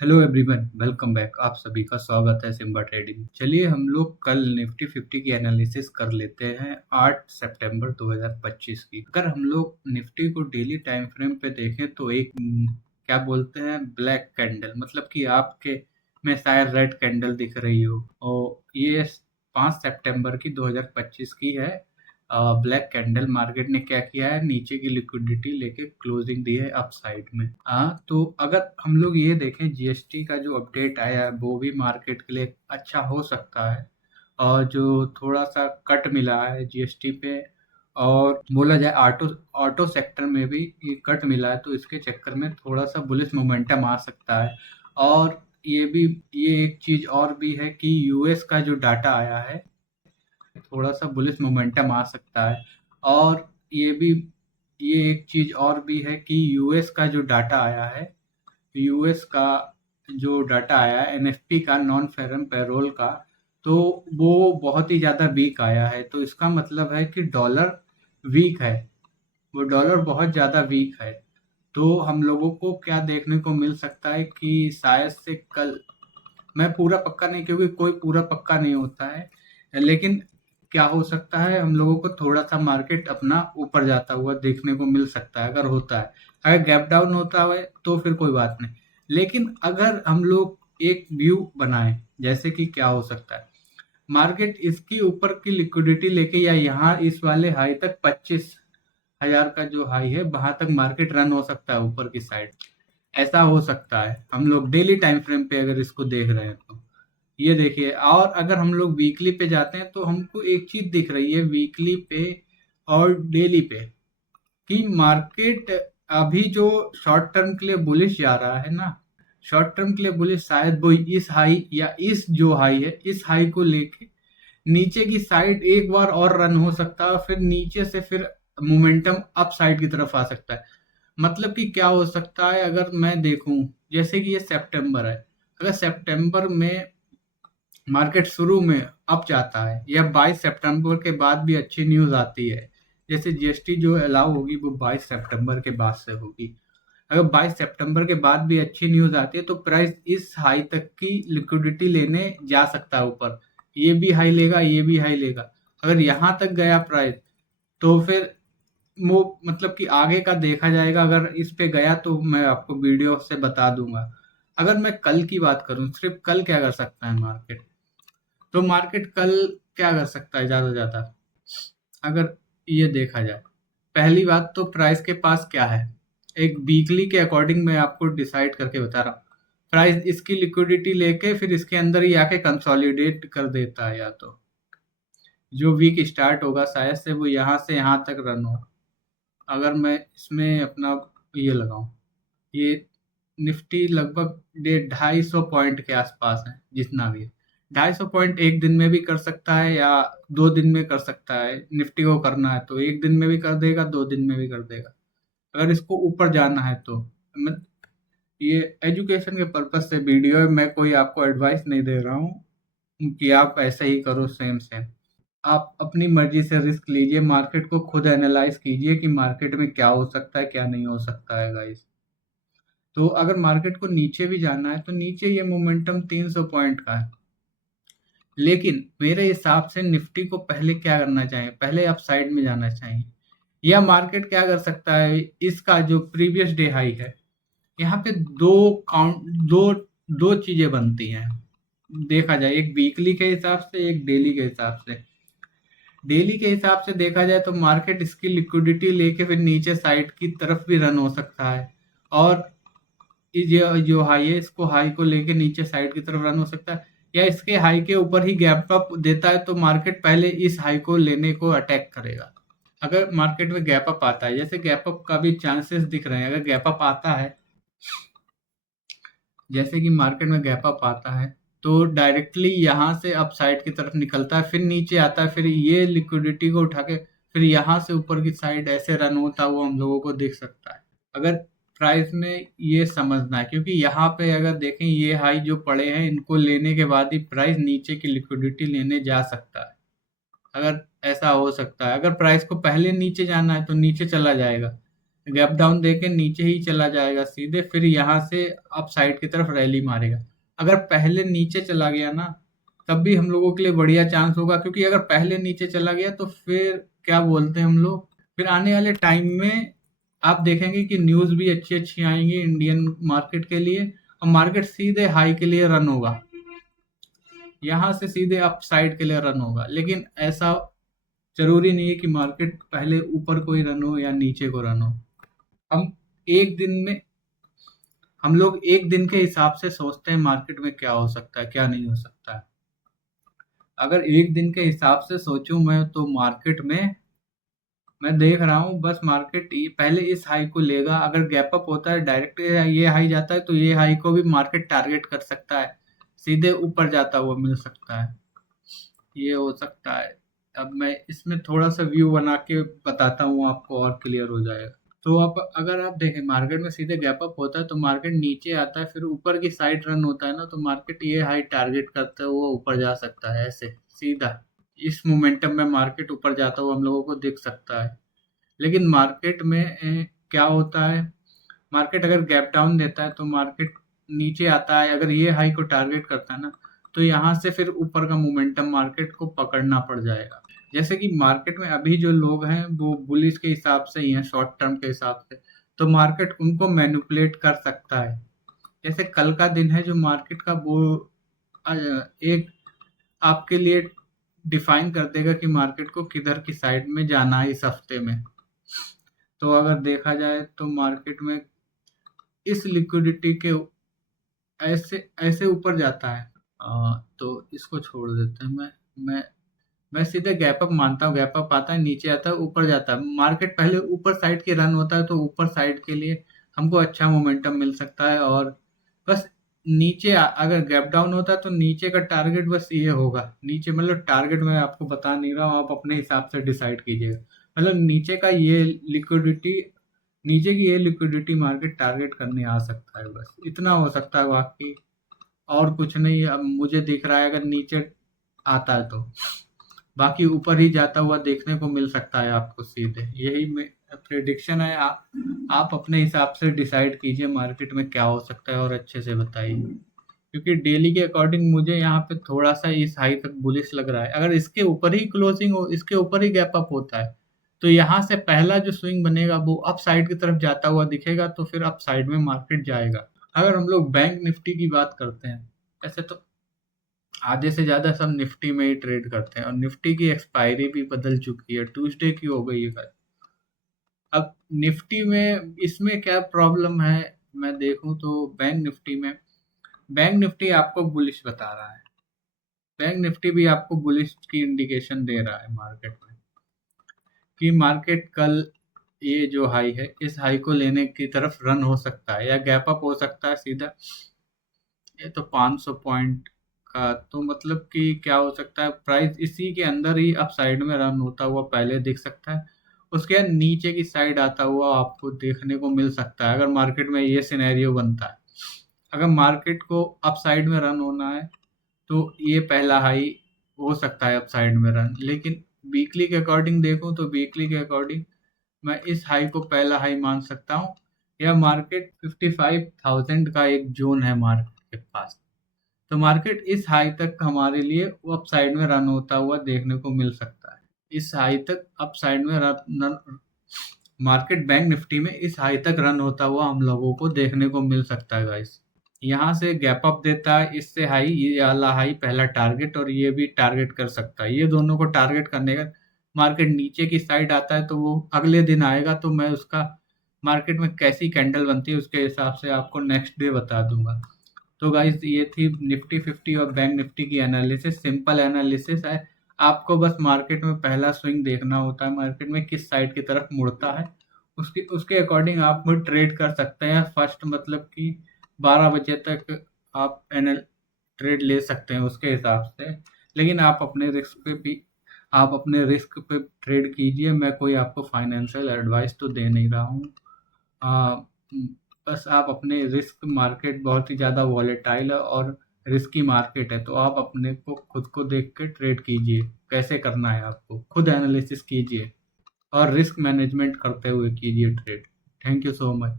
Hello everyone, welcome back. आप सभी का स्वागत है सिम्बा ट्रेडिंग। चलिए हम लोग कल निफ्टी 50 की एनालिसिस कर लेते हैं 8 सितंबर 2025 की। अगर हम लोग निफ्टी को डेली टाइम फ्रेम पे देखें तो एक क्या बोलते हैं, ब्लैक कैंडल, मतलब कि आपके में शायद रेड कैंडल दिख रही हो, और ये 5 सितंबर की 2025 की है। ब्लैक कैंडल मार्केट ने क्या किया है, नीचे की लिक्विडिटी लेके क्लोजिंग दी है अप साइड में। तो अगर हम लोग ये देखें, जीएसटी का जो अपडेट आया है वो भी मार्केट के लिए अच्छा हो सकता है, और जो थोड़ा सा कट मिला है जीएसटी पे, और बोला जाए ऑटो ऑटो सेक्टर में भी ये कट मिला है, तो इसके चक्कर में थोड़ा सा बुलिश मोमेंटम आ सकता है। और ये एक चीज और भी है कि यूएस का जो डाटा आया है, थोड़ा सा बुलिश मोमेंटम आ सकता है। और ये भी ये एक चीज और भी है कि यूएस का जो डाटा आया है, यूएस का जो डाटा आया है एनएफपी का, नॉन फेरम पेरोल का, तो वो बहुत ही ज़्यादा वीक आया है। तो इसका मतलब है कि डॉलर वीक है, वो डॉलर बहुत ज़्यादा वीक है। तो हम लोगों को क्या देखने को मिल सकता है कि शायद से कल, मैं पूरा पक्का नहीं, क्योंकि कोई पूरा पक्का नहीं होता है, लेकिन क्या हो सकता है, हम लोगों को थोड़ा सा मार्केट अपना ऊपर जाता हुआ देखने को मिल सकता है अगर होता है। अगर गैप डाउन होता है तो फिर कोई बात नहीं, लेकिन अगर हम लोग एक व्यू बनाएं, जैसे कि क्या हो सकता है, मार्केट इसकी ऊपर की लिक्विडिटी लेके या यहाँ इस वाले हाई तक 25,000 का जो हाई है वहां तक मार्केट रन हो सकता है ऊपर की साइड। ऐसा हो सकता है हम लोग डेली टाइम फ्रेम पे अगर इसको देख रहे हैं तो। ये देखिए, और अगर हम लोग वीकली पे जाते हैं तो हमको एक चीज दिख रही है वीकली पे और डेली पे, कि मार्केट अभी जो शॉर्ट टर्म के लिए बुलिश जा रहा है ना, शॉर्ट टर्म के लिए बुलिश, शायद वो इस हाई या इस जो हाई है इस हाई को लेके नीचे की साइड एक बार और रन हो सकता है, फिर नीचे से फिर मोमेंटम अप साइड की तरफ आ सकता है। मतलब कि क्या हो सकता है, अगर मैं देखूं, जैसे कि ये सितंबर है, अगर सितंबर में मार्केट शुरू में अप जाता है या 22 सितंबर के बाद भी अच्छी न्यूज आती है, जैसे जीएसटी जो अलाउ होगी वो 22 सितंबर के बाद से होगी, अगर 22 सितंबर के बाद भी अच्छी न्यूज आती है तो प्राइस इस हाई तक की लिक्विडिटी लेने जा सकता है ऊपर। ये भी हाई लेगा, ये भी हाई लेगा। अगर यहाँ तक गया प्राइस तो फिर वो मतलब कि आगे का देखा जाएगा। अगर इस पे गया तो मैं आपको वीडियो से बता दूंगा। अगर मैं कल की बात करूं, सिर्फ कल क्या कर सकता है मार्केट, तो मार्केट कल क्या कर सकता है ज्यादा से ज्यादा, अगर ये देखा जाए, पहली बात तो प्राइस के पास क्या है, एक वीकली के अकॉर्डिंग मैं आपको डिसाइड करके बता रहा हूँ। प्राइस इसकी लिक्विडिटी लेके फिर इसके अंदर ही आके कंसोलिडेट कर देता है, या तो जो वीक स्टार्ट होगा शायद से वो यहाँ से यहाँ तक रन हो। अगर मैं इसमें अपना ये लगाऊं, ये निफ्टी लगभग 250 पॉइंट के आसपास है, जितना भी है 250 पॉइंट एक दिन में भी कर सकता है या 2 दिन में कर सकता है। निफ्टी को करना है तो एक दिन में भी कर देगा, 2 दिन में भी कर देगा, अगर इसको ऊपर जाना है तो। मैं ये एजुकेशन के पर्पज से वीडियो है, मैं कोई आपको एडवाइस नहीं दे रहा हूँ कि आप ऐसे ही करो सेम सेम। आप अपनी मर्जी से रिस्क लीजिए, मार्केट को खुद एनालाइज कीजिए कि मार्केट में क्या हो सकता है क्या नहीं हो सकता है गाइस। तो अगर मार्केट को नीचे भी जाना है तो नीचे ये मोमेंटम 300 पॉइंट का है, लेकिन मेरे हिसाब से निफ्टी को पहले क्या करना चाहिए, पहले अप साइड में जाना चाहिए। या मार्केट क्या कर सकता है, इसका जो प्रीवियस डे हाई है, यहाँ पे दो दो चीजें बनती हैं देखा जाए, एक वीकली के हिसाब से एक डेली के हिसाब से। डेली के हिसाब से देखा जाए तो मार्केट इसकी लिक्विडिटी लेके फिर नीचे साइड की तरफ भी रन हो सकता है, और ये जो हाई है इसको हाई को लेके नीचे साइड की तरफ रन हो सकता है, या इसके हाई के ऊपर ही गैप अप देता है तो मार्केट पहले इस हाई को लेने को अटैक करेगा। अगर मार्केट में गैप अप आता है, जैसे गैप अप का भी चांसेस दिख रहे हैं, अगर गैप अप आता है, जैसे कि मार्केट में गैप अप आता है तो डायरेक्टली यहाँ से अप साइड की तरफ निकलता है, फिर नीचे आता है, फिर ये लिक्विडिटी को उठा के फिर यहाँ से ऊपर की साइड ऐसे रन होता हुआ हम लोगों को दिख सकता है। अगर प्राइस में ये समझना है, क्योंकि यहाँ पे अगर देखें ये हाई जो पड़े हैं इनको लेने के बाद ही प्राइस नीचे की लिक्विडिटी लेने जा सकता है। अगर ऐसा हो सकता है, अगर प्राइस को पहले नीचे जाना है तो नीचे चला जाएगा, गैप डाउन देके नीचे ही चला जाएगा सीधे, फिर यहाँ से अप साइड की तरफ रैली मारेगा। अगर पहले नीचे चला गया ना, तब भी हम लोगों के लिए बढ़िया चांस होगा, क्योंकि अगर पहले नीचे चला गया तो फिर क्या बोलते हैं हम लोग, फिर आने वाले टाइम में आप देखेंगे कि न्यूज़ भी अच्छी अच्छी आएंगी इंडियन मार्केट के लिए, और मार्केट सीधे हाई के लिए रन होगा, यहाँ से सीधे अप साइड के लिए रन होगा। लेकिन ऐसा जरूरी नहीं है कि मार्केट पहले ऊपर को ही रन हो या नीचे को रन हो। हम एक दिन में हम लोग एक दिन के हिसाब से सोचते हैं मार्केट में क्या हो सकता है, क्या नहीं हो सकता है। अगर एक दिन के हिसाब से सोचूं मैं, तो मार्केट में मैं देख रहा हूँ बस मार्केट पहले इस हाई को लेगा। अगर गैप अप होता है डायरेक्ट ये हाई जाता है, तो ये हाई को भी मार्केट टारगेट कर सकता है, सीधे ऊपर जाता हुआ मिल सकता है, ये हो सकता है। अब मैं इसमें थोड़ा सा व्यू बना के बताता हूँ आपको, और क्लियर हो जाएगा। तो अब अगर आप देखें मार्केट में सीधे गैप अप होता है तो मार्केट नीचे आता है, फिर ऊपर की साइड रन होता है ना, तो मार्केट ये हाई टारगेट करते हुए ऊपर जा सकता है ऐसे सीधा। इस मोमेंटम में मार्केट ऊपर जाता हुआ हम लोगों को दिख सकता है। लेकिन मार्केट में क्या होता है, मार्केट अगर गैप डाउन देता है तो मार्केट नीचे आता है, अगर ये हाई को टारगेट करता है ना, तो यहाँ से फिर ऊपर का मोमेंटम मार्केट को पकड़ना पड़ जाएगा। जैसे कि मार्केट में अभी जो लोग हैं वो बुलिश के हिसाब से ही हैं, शॉर्ट टर्म के हिसाब से, तो मार्केट उनको मैनिपुलेट कर सकता है। जैसे कल का दिन है जो मार्केट का, वो एक आपके लिए डिफाइन कर देगा कि मार्केट को किधर की साइड में जाना है इस हफ्ते में। तो अगर देखा जाए तो मार्केट में इस लिक्विडिटी के ऐसे ऐसे ऊपर जाता है। तो इसको छोड़ देते हैं। मैं मैं सीधे गैप अप मानता हूँ, गैप अप आता है, नीचे आता है, ऊपर जाता है। मार्केट पहले ऊपर साइड के रन होता है, तो ऊपर साइड के लिए हमको अच्छा मोमेंटम मिल सकता है। और बस नीचे अगर गैप डाउन होता है तो नीचे का टारगेट बस ये होगा, नीचे मतलब टारगेट मैं आपको बता नहीं रहा हूँ, आप अपने हिसाब से डिसाइड कीजिएगा। मतलब नीचे की ये लिक्विडिटी मार्केट टारगेट करने आ सकता है, बस इतना हो सकता है बाकी और कुछ नहीं। अब मुझे दिख रहा है अगर नीचे आता है तो, बाकी ऊपर ही जाता हुआ देखने को मिल सकता है आपको सीधे। यही प्रेडिक्शन है। आप अपने हिसाब से डिसाइड कीजिए मार्केट में क्या हो सकता है और अच्छे से बताइए, क्योंकि डेली के अकॉर्डिंग मुझे यहाँ पे थोड़ा सा इस हाई तक बुलिश लग रहा है। अगर इसके ऊपर ही क्लोजिंग हो, इसके ऊपर ही गैप अप होता है, तो यहाँ से पहला जो स्विंग बनेगा वो अप साइड की तरफ जाता हुआ दिखेगा, तो फिर अप साइड में मार्केट जाएगा। अगर हम लोग बैंक निफ्टी की बात करते हैं, ऐसे तो आधे से ज्यादा सब निफ्टी में ही ट्रेड करते हैं, और निफ्टी की एक्सपायरी भी बदल चुकी है, ट्यूसडे की हो गई है। अब निफ्टी में इसमें क्या प्रॉब्लम है, मैं देखूं तो बैंक निफ्टी आपको बुलिश बता रहा है। बैंक निफ्टी भी आपको बुलिश की इंडिकेशन दे रहा है मार्केट में, कि मार्केट कल ये जो हाई है इस हाई को लेने की तरफ रन हो सकता है, या गैप अप हो सकता है सीधा। ये तो 500 पॉइंट का, तो मतलब कि क्या हो सकता है, प्राइस इसी के अंदर ही अप साइड में रन होता हुआ पहले दिख सकता है, उसके बाद नीचे की साइड आता हुआ आपको देखने को मिल सकता है, अगर मार्केट में ये सिनेरियो बनता है। अगर मार्केट को अप साइड में रन होना है तो ये पहला हाई हो सकता है अप साइड में रन। लेकिन वीकली के अकॉर्डिंग देखूं तो वीकली के अकॉर्डिंग मैं इस हाई को पहला हाई मान सकता हूँ। यह मार्केट 55,000 का एक जोन है मार्केट के पास, तो मार्केट इस हाई तक हमारे लिए अप साइड में रन होता हुआ देखने को मिल सकता है। इस हाई तक अप साइड में मार्केट बैंक निफ्टी में इस हाई तक रन होता हुआ हम लोगों को देखने को मिल सकता है गाइस। यहाँ से गैप अप देता है, इससे हाई, ये वाला हाई पहला टारगेट, और ये भी टारगेट कर सकता है। ये दोनों को टारगेट करने का मार्केट नीचे की साइड आता है, तो वो अगले दिन आएगा, तो मैं उसका मार्केट में कैसी कैंडल बनती है उसके हिसाब से आपको नेक्स्ट डे बता दूंगा। तो गाइस ये थी निफ्टी 50 और बैंक निफ्टी की एनालिसिस, सिंपल एनालिसिस है। आपको बस मार्केट में पहला स्विंग देखना होता है, मार्केट में किस साइड की तरफ मुड़ता है, उसके उसके अकॉर्डिंग आप ट्रेड कर सकते हैं। फर्स्ट मतलब कि 12 बजे तक आप एनएल ट्रेड ले सकते हैं उसके हिसाब से, लेकिन आप अपने रिस्क पे ट्रेड कीजिए। मैं कोई आपको फाइनेंशियल एडवाइस तो दे नहीं रहा हूँ। आ, बस आप अपने रिस्क, मार्केट बहुत ही ज़्यादा वॉलेटाइल है और रिस्की मार्केट है, तो आप अपने को खुद को देख के ट्रेड कीजिए, कैसे करना है आपको खुद एनालिसिस कीजिए, और रिस्क मैनेजमेंट करते हुए कीजिए trade. Thank you so much.